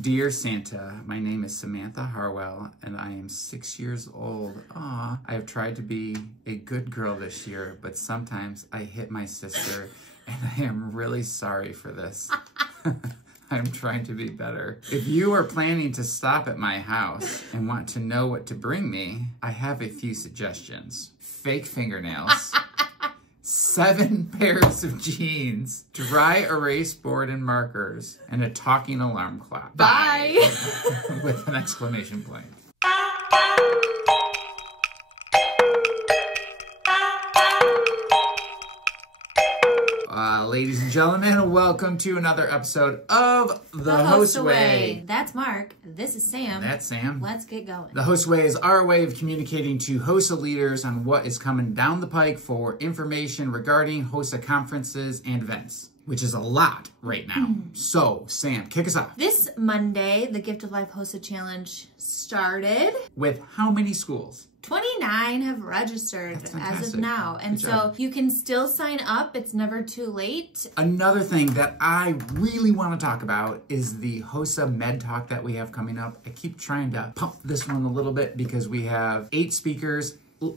Dear Santa, my name is Samantha Harwell and I am 6 years old. Aw, I have tried to be a good girl this year, but sometimes I hit my sister and I am really sorry for this. I'm trying to be better. If you are planning to stop at my house and want to know what to bring me, I have a few suggestions. Fake fingernails. 7 pairs of jeans, dry erase board and markers, and a talking alarm clock. Bye! With an exclamation point. Ladies and gentlemen, welcome to another episode of The HOSA Way. That's Mark. This is Sam. That's Sam. Let's get going. The HOSA Way is our way of communicating to HOSA leaders on what is coming down the pike for information regarding HOSA conferences and events, which is a lot right now. So, Sam, kick us off. This Monday, the Gift of Life HOSA Challenge started. With how many schools? 29 have registered as of now. And so you can still sign up. It's never too late. Another thing that I really want to talk about is the HOSA Med Talk that we have coming up. I keep trying to pump this one a little bit because we have 8 speakers.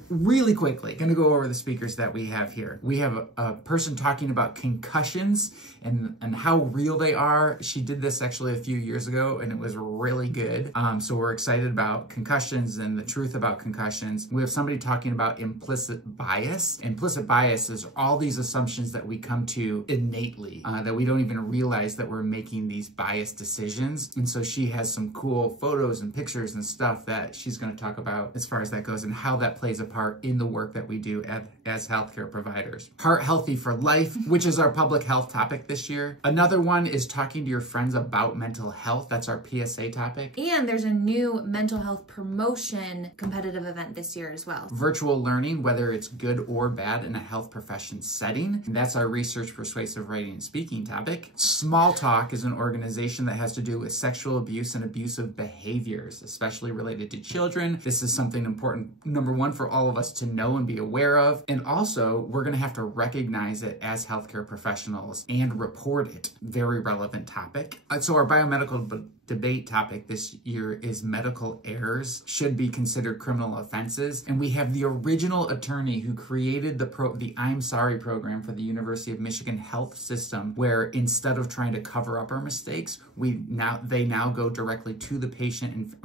Really quickly, going to go over the speakers that we have here. We have a person talking about concussions and how real they are. She did this actually a few years ago and it was really good. So we're excited about concussions and the truth about concussions. We have somebody talking about implicit bias. Implicit bias is all these assumptions that we come to innately, that we don't even realize that we're making these biased decisions. And so she has some cool photos and pictures and stuff that she's going to talk about as far as that goes and how that plays a part in the work that we do as healthcare providers. Heart Healthy for Life, which is our public health topic this year. Another one is talking to your friends about mental health. That's our PSA topic. And there's a new mental health promotion competitive event this year as well. Virtual learning, whether it's good or bad in a health profession setting. And that's our research, persuasive writing, and speaking topic. Small Talk is an organization that has to do with sexual abuse and abusive behaviors, especially related to children. This is something important, number one, for all of us to know and be aware of. And also, we're going to have to recognize it as healthcare professionals and report it. Very relevant topic. So our biomedical debate topic this year is medical errors should be considered criminal offenses. And we have the original attorney who created the I'm Sorry program for the University of Michigan health system, where instead of trying to cover up our mistakes, they now go directly to the patient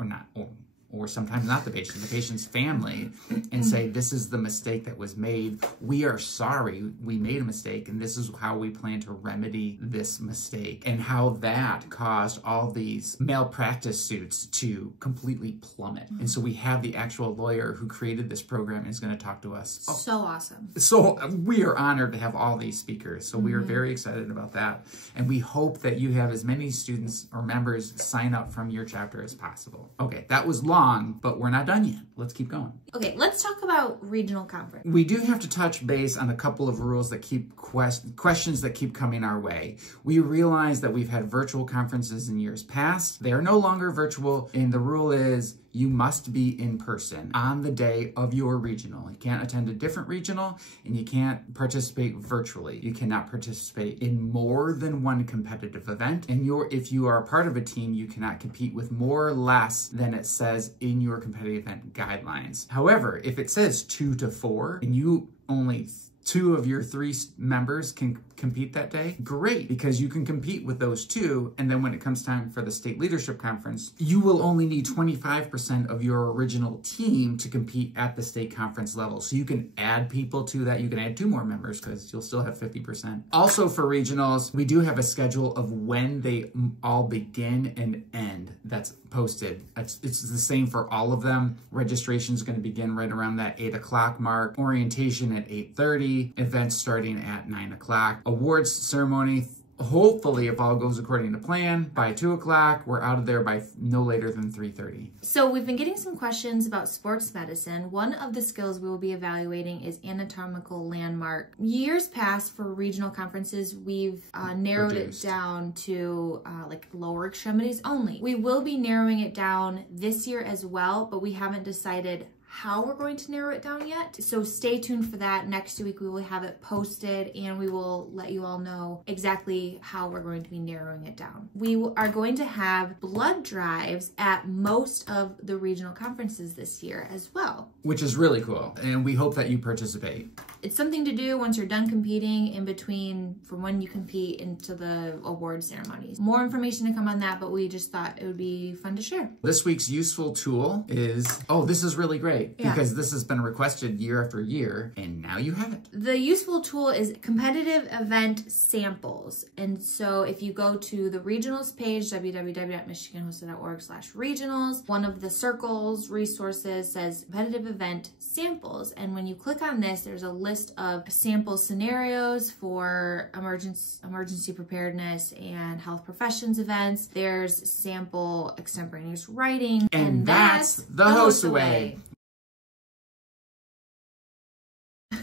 or sometimes not the patient's family, and say, this is the mistake that was made. We are sorry we made a mistake, and this is how we plan to remedy this mistake, and how that caused all these malpractice suits to completely plummet. And so we have the actual lawyer who created this program and is going to talk to us. So awesome. So we are honored to have all these speakers. So we are very excited about that. And we hope that you have as many students or members sign up from your chapter as possible. Okay, that was long, but we're not done yet. Let's keep going. Okay, let's talk about regional conference. We do have to touch base on a couple of rules that keep questions that keep coming our way. We realize that we've had virtual conferences in years past. They are no longer virtual, and the rule is you must be in person on the day of your regional. You can't attend a different regional, and you can't participate virtually. You cannot participate in more than one competitive event, and if you are a part of a team, you cannot compete with more or less than it says in your competitive event guidelines. However, if it says 2 to 4, and you only 2 of your 3 members can compete that day, great, because you can compete with those 2, and then when it comes time for the state leadership conference, you will only need 25% of your original team to compete at the state conference level. So you can add people to that. You can add 2 more members because you'll still have 50%. Also for regionals, we do have a schedule of when they all begin and end that's posted. It's the same for all of them. Registration is going to begin right around that 8 o'clock mark. Orientation at 8:30. Events starting at 9 o'clock. Awards ceremony, hopefully, if all goes according to plan, by 2 o'clock. We're out of there by no later than 3:30. So we've been getting some questions about sports medicine. One of the skills we will be evaluating is anatomical landmark. Years past for regional conferences, we've narrowed it down to like lower extremities only. We will be narrowing it down this year as well, but we haven't decided how we're going to narrow it down yet. So stay tuned for that. Next week we will have it posted and we will let you all know exactly how we're going to be narrowing it down. We are going to have blood drives at most of the regional conferences this year as well. Which is really cool. And we hope that you participate. It's something to do once you're done competing, in between from when you compete into the award ceremonies. More information to come on that, but we just thought it would be fun to share. This week's useful tool is, oh, this is really great because this has been requested year after year and now you have it. The useful tool is competitive event samples. And so if you go to the regionals page, www.michiganhosa.org/regionals, one of the circles resources says competitive event samples. And when you click on this, there's a list of sample scenarios for emergency preparedness and health professions events. There's sample extemporaneous writing. And that's the HOSA way.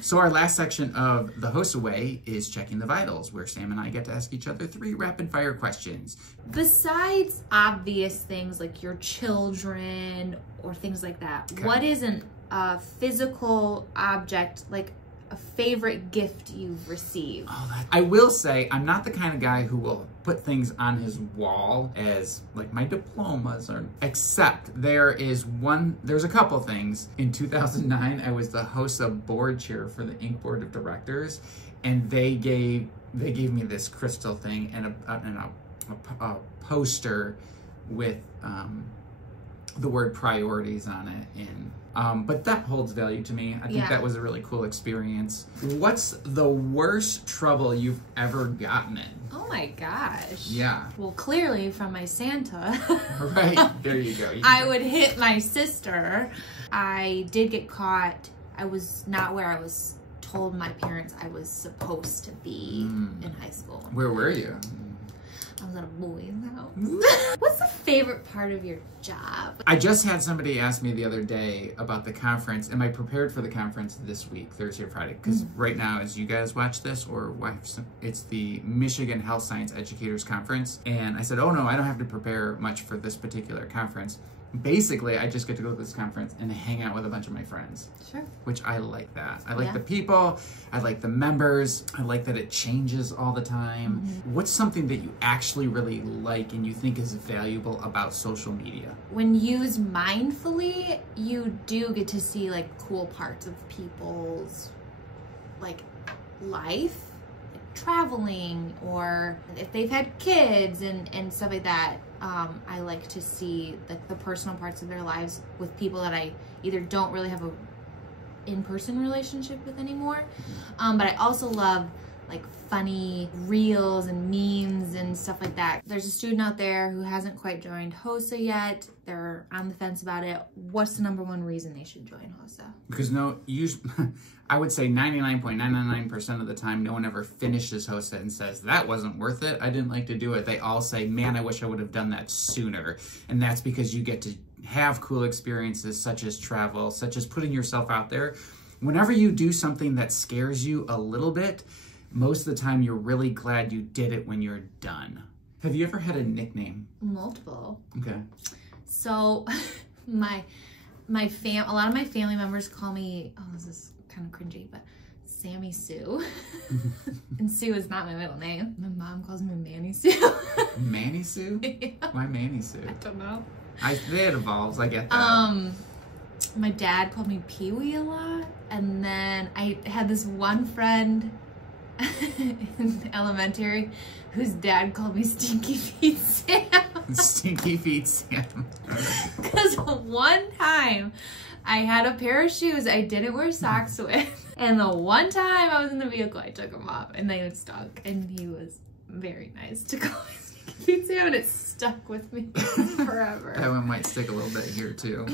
So our last section of the HOSA way is checking the vitals, where Sam and I get to ask each other 3 rapid fire questions. Besides obvious things like your children or things like that, what is a physical object, like a favorite gift you've received? Oh, I will say I'm not the kind of guy who will put things on his wall as like my diplomas, or except there's a couple things. In 2009, I was the HOSA board chair for the Inc. Board of Directors, and they gave me this crystal thing and a poster with the word priorities on it but that holds value to me. I think that was a really cool experience. What's the worst trouble you've ever gotten in? Oh my gosh. Yeah. Well, clearly from my Santa. Right, there you go. I would hit my sister. I did get caught. I was not where I was told my parents I was supposed to be in high school. Where were you? I was at a boy's house. What's the favorite part of your job? I just had somebody ask me the other day about the conference. Am I prepared for the conference this week, Thursday or Friday? Because right now, as you guys watch this, it's the Michigan Health Science Educators Conference. And I said, oh no, I don't have to prepare much for this particular conference. Basically, I just get to go to this conference and hang out with a bunch of my friends. Sure. Which I like that. I like the people, I like the members, I like that it changes all the time. What's something that you actually really like and you think is valuable about social media? When used mindfully, you do get to see like cool parts of people's like life, like traveling, or if they've had kids and stuff like that. I like to see the personal parts of their lives with people that I either don't really have a in-person relationship with anymore, but I also love like funny reels and memes and stuff like that. There's a student out there who hasn't quite joined HOSA yet. They're on the fence about it. What's the #1 reason they should join HOSA? Because I would say 99.999% of the time, no one ever finishes HOSA and says, that wasn't worth it. I didn't like to do it. They all say, man, I wish I would have done that sooner. And that's because you get to have cool experiences such as travel, such as putting yourself out there. Whenever you do something that scares you a little bit, most of the time you're really glad you did it when you're done. Have you ever had a nickname? Multiple. Okay. So a lot of my family members call me, oh, this is kind of cringy, but Sammy Sue. And Sue is not my middle name. My mom calls me Manny Sue. Manny Sue? Yeah. Why Manny Sue? I don't know. It evolves, I get that. My dad called me Pee Wee a lot. And then I had this one friend in elementary whose dad called me Stinky Feet Sam. Stinky Feet Sam. Because one time I had a pair of shoes I didn't wear socks with, and the one time I was in the vehicle I took them off and they stuck, and he was very nice to call me Stinky Feet Sam, and it stuck with me forever. That one might stick a little bit here too.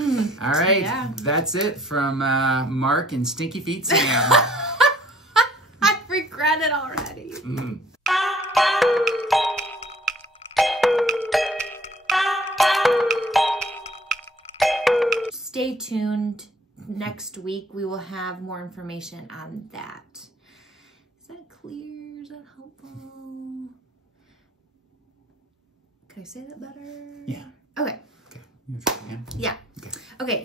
All right, that's it from Mark and Stinky Feet Sam. I regret it already. Stay tuned. Next week we will have more information on that. Is that clear? Is that helpful? Can I say that better? Yeah. Okay. Okay. Yeah. Okay.